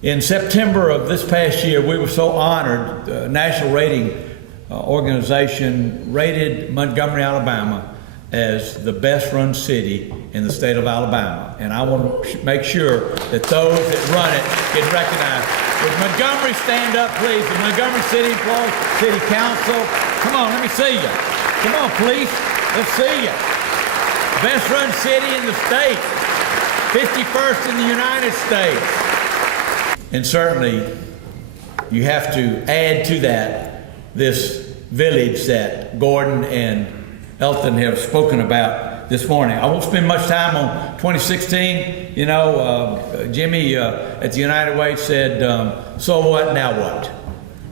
In September of this past year, we were so honored. The national rating organization rated Montgomery, Alabama as the best run city in the state of Alabama. And I want to make sure that those that run it get recognized. Would Montgomery stand up, please? The Montgomery City Employees, City Council. Come on, let me see you. Come on, please. Let's see you. Best run city in the state. 51st in the United States. And certainly, you have to add to that this village that Gordon and Elton have spoken about this morning. I won't spend much time on 2016. You know, Jimmy at the United Way said, so what, now what?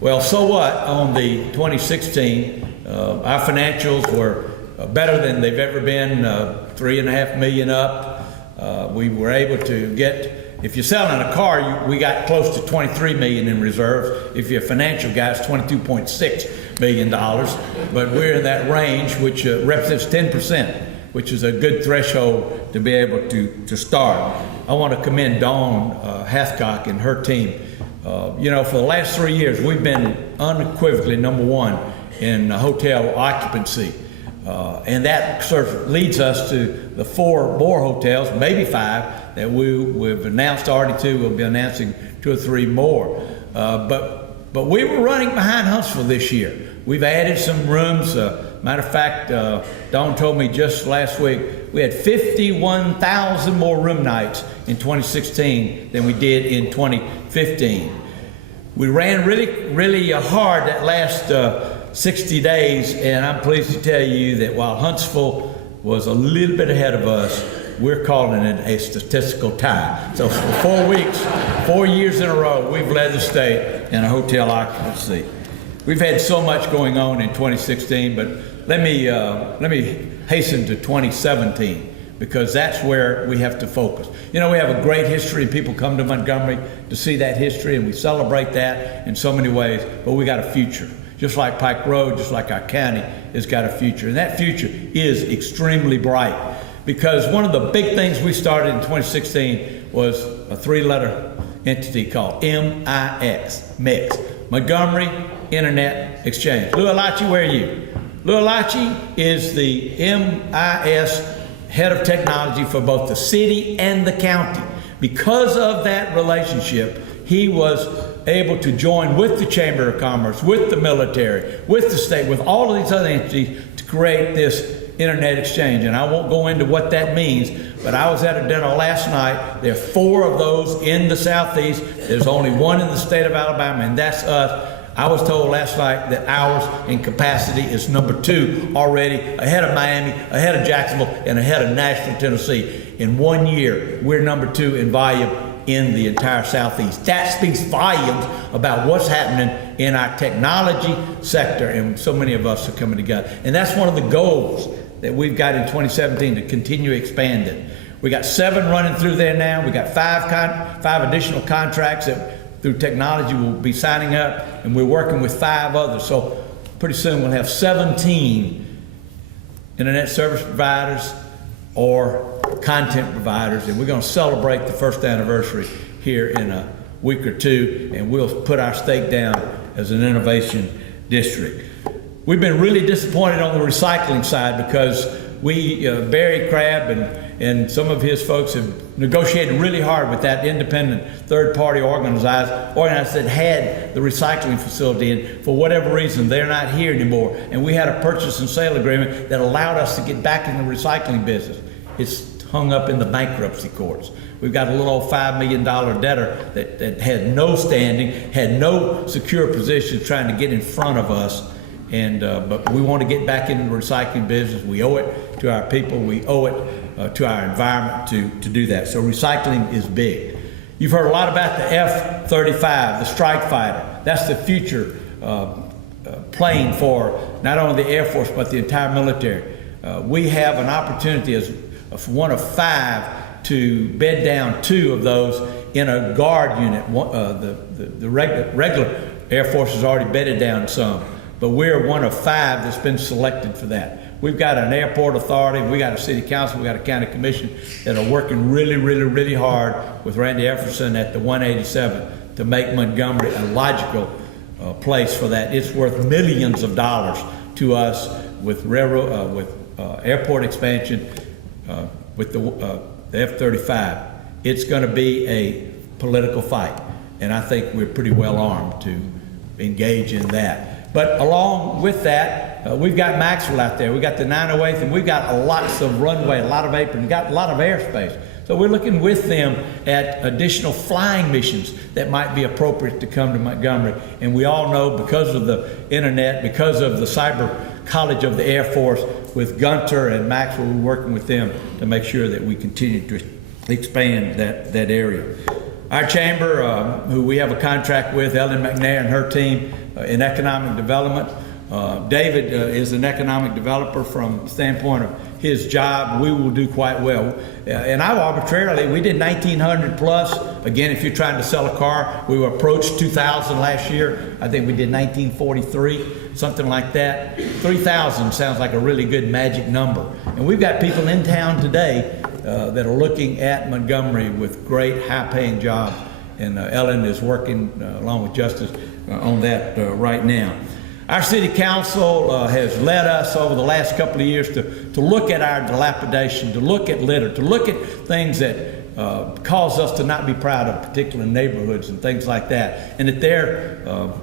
Well, so what on the 2016, our financials were better than they've ever been, $3.5 million up. We were able to get, if you're selling a car, we got close to $23 million in reserves. If you're a financial guy, it's $22.6 million. But we're in that range, which represents 10%, which is a good threshold to be able to start. I want to commend Dawn Hathcock and her team. You know, for the last 3 years, we've been unequivocally #1 in hotel occupancy. And that sort of leads us to the 4 more hotels, maybe 5, that we've announced already 2. We'll be announcing 2 or 3 more. But we were running behind Huntsville this year. We've added some rooms. Matter of fact, Dawn told me just last week, we had 51,000 more room nights in 2016 than we did in 2015. We ran really hard that last 60 days, and I'm pleased to tell you that while Huntsville was a little bit ahead of us, we're calling it a statistical tie. So for 4 weeks, 4 years in a row, we've led the state in a hotel occupancy. We've had so much going on in 2016, but let me hasten to 2017, because that's where we have to focus. You know, we have a great history, and people come to Montgomery to see that history, and we celebrate that in so many ways, but we got a future. Just like Pike Road, just like our county has got a future. And that future is extremely bright, because one of the big things we started in 2016 was a 3-letter entity called MIX, Montgomery Internet Exchange. Lou Alachi, where are you? Lou Alachi is the MIS head of technology for both the city and the county. Because of that relationship, he was able to join with the Chamber of Commerce, with the military, with the state, with all of these other entities to create this internet exchange. And I won't go into what that means, but I was at a dinner last night. There are 4 of those in the Southeast. There's only 1 in the state of Alabama, and that's us. I was told last night that ours in capacity is #2 already, ahead of Miami, ahead of Jacksonville, and ahead of Nashville, Tennessee. In 1 year, we're #2 in volume in the entire Southeast. That speaks volumes about what's happening in our technology sector, and so many of us are coming together. And that's one of the goals that we've got in 2017, to continue expanding. We got 7 running through there now. We got 5 additional contracts that through technology we'll be signing up, and we're working with 5 others. So pretty soon we'll have 17 internet service providers or content providers, and we're going to celebrate the 1st anniversary here in a week or 2, and we'll put our stake down as an innovation district. We've been really disappointed on the recycling side, because Barry Crabb and some of his folks have negotiated really hard with that independent third-party organizer that had the recycling facility, and for whatever reason they're not here anymore. And we had a purchase and sale agreement that allowed us to get back in the recycling business. It's hung up in the bankruptcy courts. We've got a little old $5 million debtor that had no standing, had no secure position, trying to get in front of us. And but we want to get back into the recycling business. We owe it to our people. We owe it to our environment to do that. So recycling is big. You've heard a lot about the F-35, the strike fighter. That's the future plane for not only the Air Force, but the entire military. We have an opportunity as one of 5 to bed down 2 of those in a guard unit. The regular Air Force has already bedded down some, but we're one of 5 that's been selected for that. We've got an airport authority, we got a city council, we got a county commission that are working really hard with Randy Efferson at the 187 to make Montgomery a logical place for that. It's worth millions of dollars to us with railroad, with airport expansion, with the F-35. It's going to be a political fight, and I think we're pretty well armed to engage in that. But along with that, we've got Maxwell out there. We got the 908th, and we've got lots of runway, a lot of apron, got a lot of airspace. So we're looking with them at additional flying missions that might be appropriate to come to Montgomery. And we all know, because of the internet, because of the Cyber College of the Air Force, with Gunter and Maxwell, we're working with them to make sure that we continue to expand that area. Our chamber, who we have a contract with, Ellen McNair and her team in economic development. David is an economic developer from the standpoint of his job. We will do quite well. And I arbitrarily, we did 1,900 plus. Again, if you're trying to sell a car, we were approached 2,000 last year. I think we did 1,943, something like that. 3,000 sounds like a really good magic number. And we've got people in town today that are looking at Montgomery with great high-paying jobs. And Ellen is working along with Justice on that right now. Our city council has led us over the last couple of years to look at our dilapidation, to look at litter, to look at things that cause us to not be proud of particular neighborhoods and things like that. And at their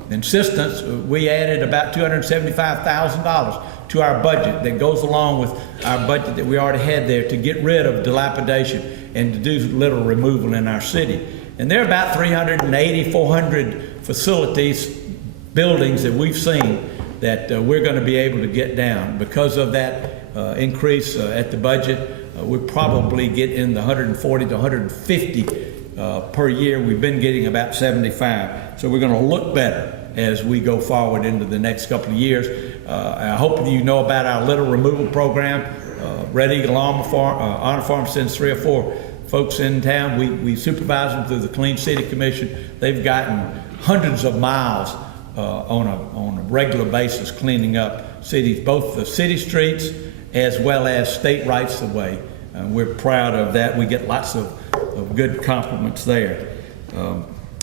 insistence, we added about $275,000 to our budget that goes along with our budget that we already had there to get rid of dilapidation and to do litter removal in our city. And there are about 380, 400 facilities, buildings that we've seen that we're going to be able to get down. Because of that increase at the budget, we probably get in the 140 to 150 per year. We've been getting about 75. So we're going to look better as we go forward into the next couple of years. I hope you know about our litter removal program. Red Eagle Honor Farm sends 3 or 4 folks in town. We supervise them through the Clean City Commission. They've gotten hundreds of miles on a regular basis cleaning up cities, both the city streets as well as state rights of way. We're proud of that. We get lots of good compliments there.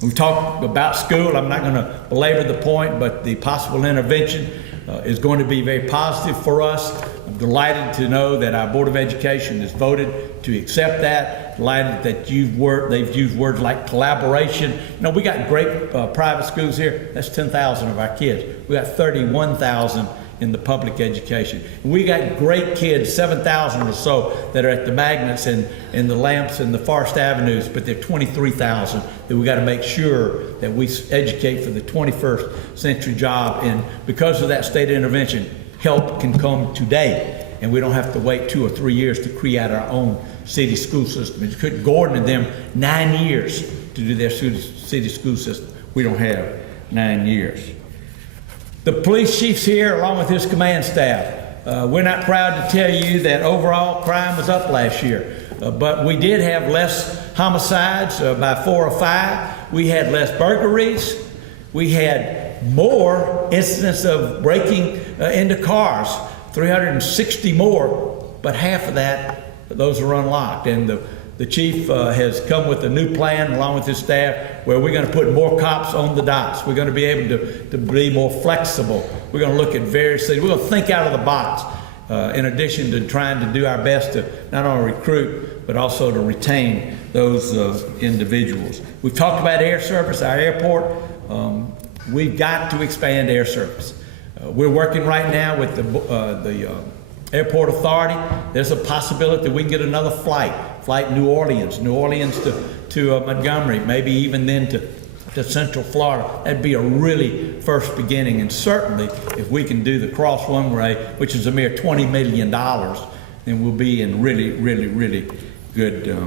We've talked about school. I'm not going to belabor the point, but the possible intervention is going to be very positive for us. I'm delighted to know that our Board of Education has voted to accept that. Delighted that they've used words like collaboration. You know, we got great private schools here. That's 10,000 of our kids. We got 31,000 in the public education. And we got great kids, 7,000 or so, that are at the magnets and the lamps and the Forest Avenues, but there are 23,000 that we got to make sure that we educate for the 21st century job. And because of that state intervention, help can come today, and we don't have to wait 2 or 3 years to create our own city school system. It took Gordon and them 9 years to do their city school system. We don't have 9 years. The police chief's here along with his command staff. We're not proud to tell you that overall crime was up last year, but we did have less homicides by 4 or 5. We had less burglaries. We had more incidents of breaking into cars, 360 more, but half of that, those are unlocked. And the chief has come with a new plan along with his staff where we're going to put more cops on the dots. We're going to be able to be more flexible. We're going to look at various things. We're going to think out of the box in addition to trying to do our best to not only recruit but also to retain those individuals. We've talked about air service, our airport. We've got to expand air service. We're working right now with the Airport Authority. There's a possibility that we can get another flight New Orleans to Montgomery, maybe even then to Central Florida. That'd be a really first beginning. And certainly if we can do the cross runway, which is a mere $20 million, then we'll be in really good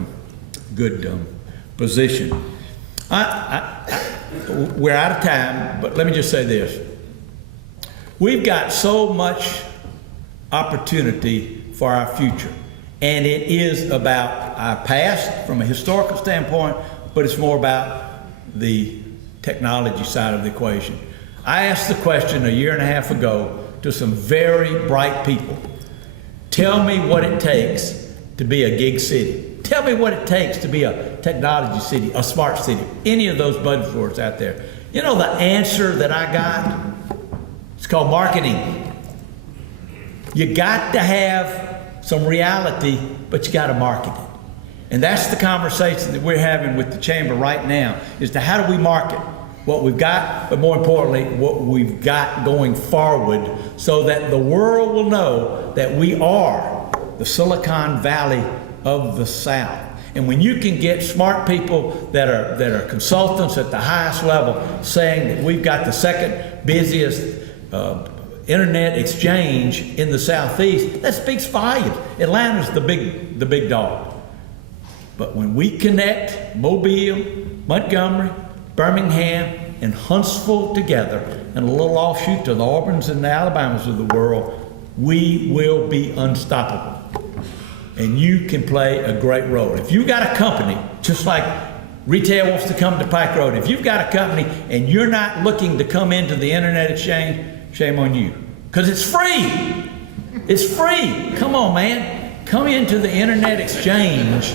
position. We're out of time, but let me just say this. We've got so much opportunity for our future. And it is about our past from a historical standpoint, but it's more about the technology side of the equation. I asked the question a year and a half ago to some very bright people. Tell me what it takes to be a gig city. Tell me what it takes to be a technology city, a smart city, any of those buzzwords out there. You know the answer that I got? It's called marketing. You got to have some reality, but you got to market it. And that's the conversation that we're having with the chamber right now, is to how do we market what we've got, but more importantly, what we've got going forward, so that the world will know that we are the Silicon Valley of the South. And when you can get smart people that are consultants at the highest level saying that we've got the second busiest internet exchange in the Southeast, that speaks volumes. Atlanta's the big dog. But when we connect Mobile, Montgomery, Birmingham, and Huntsville together, and a little offshoot to the Auburns and the Alabamas of the world, we will be unstoppable. And you can play a great role. If you've got a company, just like retail wants to come to Pike Road, if you've got a company and you're not looking to come into the internet exchange, shame on you. Because it's free. It's free. Come on, man. Come into the internet exchange.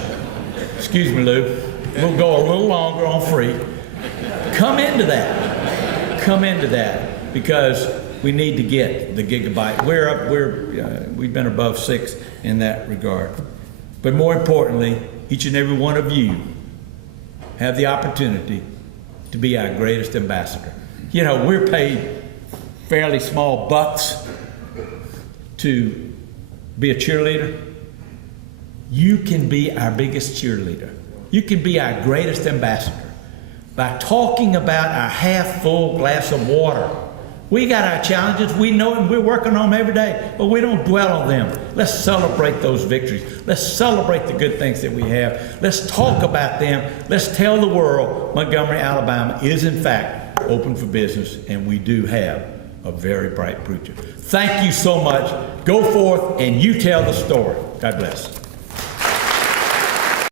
Excuse me, Lou. We'll go a little longer on free. Come into that. Come into that. Because we need to get the gigabyte. We've been above 6 in that regard. But more importantly, each and every one of you have the opportunity to be our greatest ambassador. You know, we're paid fairly small bucks to be a cheerleader. You can be our biggest cheerleader. You can be our greatest ambassador by talking about our half-full glass of water. We got our challenges, we know them, we're working on them every day, but we don't dwell on them. Let's celebrate those victories. Let's celebrate the good things that we have. Let's talk about them. Let's tell the world Montgomery, Alabama is in fact open for business, and we do have a very bright future. Thank you so much. Go forth and you tell the story. God bless.